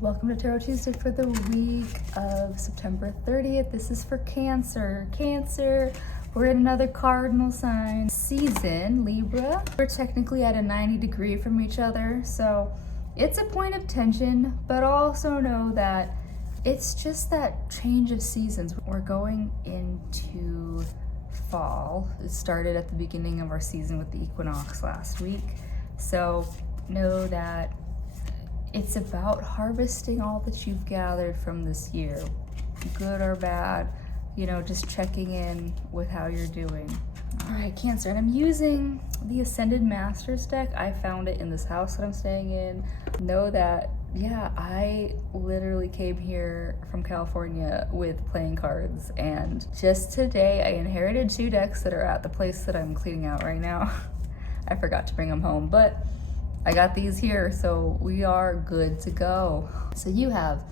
Welcome to Tarot Tuesday for the week of September 30th. This is for Cancer. Cancer, we're in another cardinal sign season, Libra. We're technically at a 90-degree from each other, so it's a point of tension, but also know that it's just that change of seasons. We're going into fall. It started at the beginning of our season with the equinox last week. So know that it's about harvesting all that you've gathered from this year, good or bad, just checking in with how you're doing. All right, Cancer, and I'm using the Ascended Masters deck. I found it in this house that I'm staying in. Know that, I literally came here from California with playing cards, and just today I inherited 2 decks that are at the place that I'm cleaning out right now. I forgot to bring them home, but I got these here, so we are good to go. So you have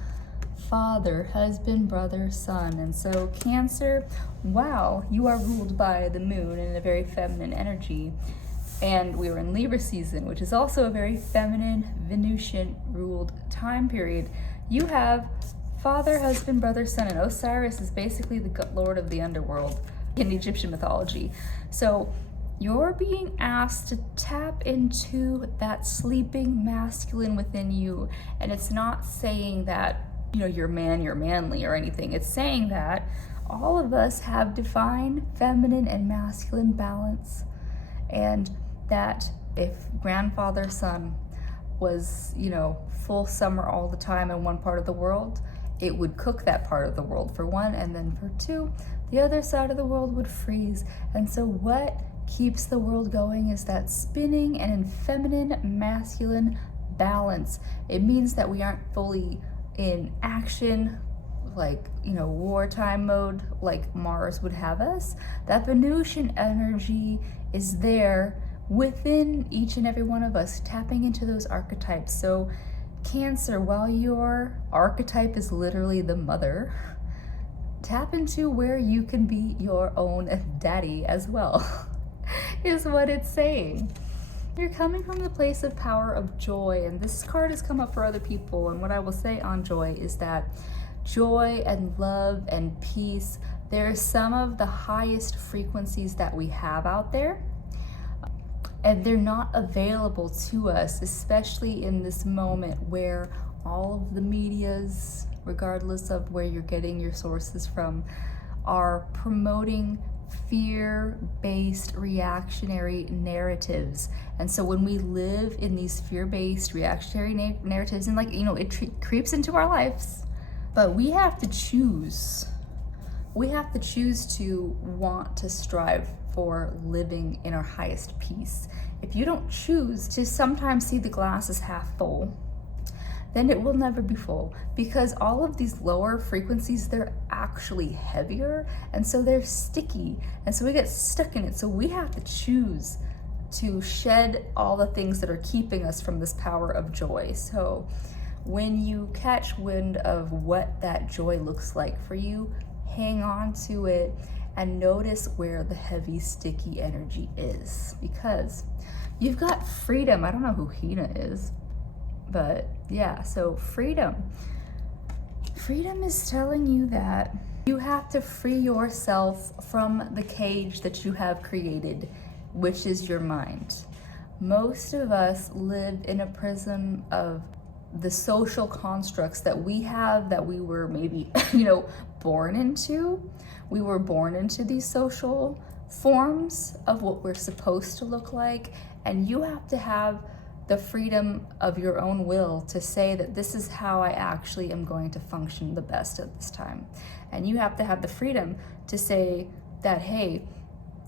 father, husband, brother, son. And so Cancer, wow, you are ruled by the moon in a very feminine energy. And we were in Libra season, which is also a very feminine, Venusian ruled time period. You have father, husband, brother, son, and Osiris is basically the lord of the underworld in Egyptian mythology. So you're being asked to tap into that sleeping masculine within you. And it's not saying that, you're manly or anything. It's saying that all of us have divine feminine and masculine balance. And that if grandfather son was, full summer all the time in one part of the world, it would cook that part of the world for one, and then for 2, the other side of the world would freeze. And so what keeps the world going is that spinning and in feminine masculine balance. It means that we aren't fully in action, like wartime mode, like Mars would have us. That Venusian energy is there within each and every one of us, tapping into those archetypes. So Cancer, while your archetype is literally the mother, tap into where you can be your own daddy as well. Is what it's saying. You're coming from the place of power of joy, and this card has come up for other people, and what I will say on joy is that joy and love and peace, they're some of the highest frequencies that we have out there, and they're not available to us, especially in this moment where all of the medias, regardless of where you're getting your sources from, are promoting fear-based reactionary narratives. And so when we live in these fear-based reactionary narratives, and it creeps into our lives, but we have to choose. We have to choose to want to strive for living in our highest peace. If you don't choose to sometimes see the glass as half full, then it will never be full, because all of these lower frequencies, they're actually heavier, and so they're sticky, and so we get stuck in it. So we have to choose to shed all the things that are keeping us from this power of joy. So when you catch wind of what that joy looks like for you, hang on to it and notice where the heavy, sticky energy is, because you've got freedom. I don't know who Hina is, but so freedom. Freedom is telling you that you have to free yourself from the cage that you have created, which is your mind. Most of us live in a prison of the social constructs that we have, that we were maybe, born into. We were born into these social forms of what we're supposed to look like, and you have to have the freedom of your own will to say that this is how I actually am going to function the best at this time. And you have to have the freedom to say that, hey,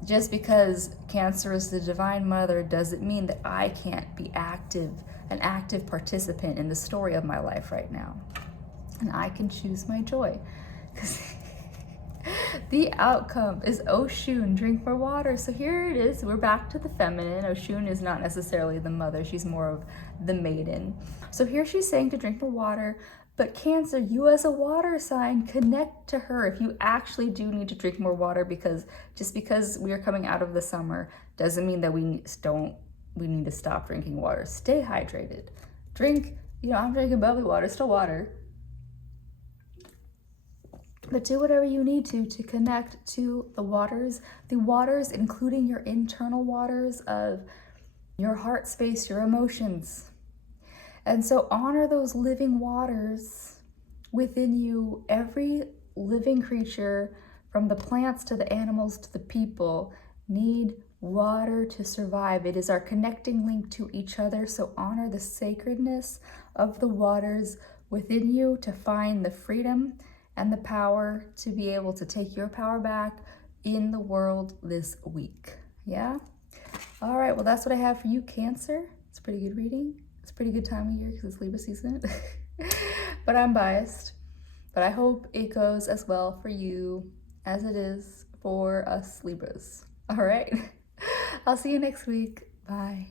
just because Cancer is the divine mother doesn't mean that I can't be an active participant in the story of my life right now. And I can choose my joy. The outcome is Oshun, drink more water. So here it is, we're back to the feminine. Oshun is not necessarily the mother, she's more of the maiden. So here she's saying to drink more water, but Cancer, you as a water sign, connect to her if you actually do need to drink more water, because just because we are coming out of the summer doesn't mean that we need to stop drinking water. Stay hydrated. Drink You know, I'm drinking bubbly water, still water. But do whatever you need to connect to the waters, including your internal waters of your heart space, your emotions. And so honor those living waters within you. Every living creature, from the plants to the animals to the people, need water to survive. It is our connecting link to each other. So honor the sacredness of the waters within you to find the freedom and the power to be able to take your power back in the world this week. Yeah? All right, well, that's what I have for you, Cancer. It's a pretty good reading. It's a pretty good time of year because it's Libra season. But I'm biased. But I hope it goes as well for you as it is for us Libras. All right? I'll see you next week. Bye.